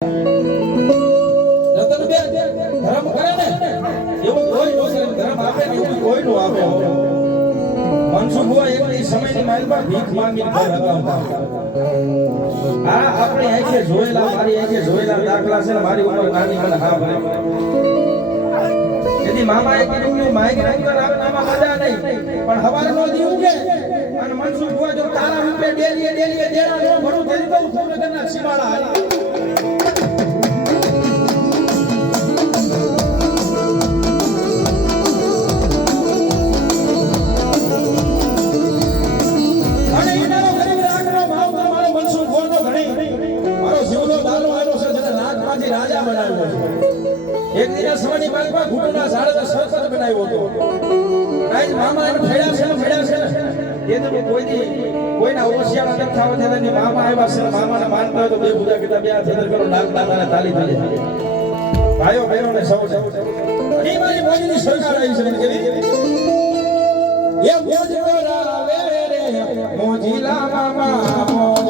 ધર્મ કરે ને એવું કોઈ નો ધર્મ આપે ને એવું કોઈ નો આપે. મનસુખ હોય એકની સમયની માલમાં ભીખ માંગીને ઘર હકાવતા. આ આપણે આંખે જોયેલા, મારી આંખે જોયેલા દાખલા છે ને. મારી ઉંમર નાની મને હા ભરે. તેથી મામા એક કીધું માઈગ્રેન અંદર આપનામાં મજા નહીં, પણ હવારે નો દી ઉગે અને મનસુખ હોય જો તારા રૂપે ડેલીએ દેણા નો ભરું કરી દઉં સુરતના સીમાડા. રાજા બનાવ્યો છે. એક દિના સવાની બાગમાં ઘૂંટણના ઝાડને સરપંચ બનાવ્યો હતો. આજ મામા એને ફેડ્યા છે એ તો કોઈના ઓશિયાના ન થાવ છે ને મામા આવ્યા છે. મામાને માનતા હોય તો બે પૂજા કરતા બે હાથ કરો ડાક દાદાને તાલી ભાઈઓ ને સૌ એ મારી મોજીની સરકાર આવી છે કેવી એ મોજ કરાવે રે મોજીલા મામા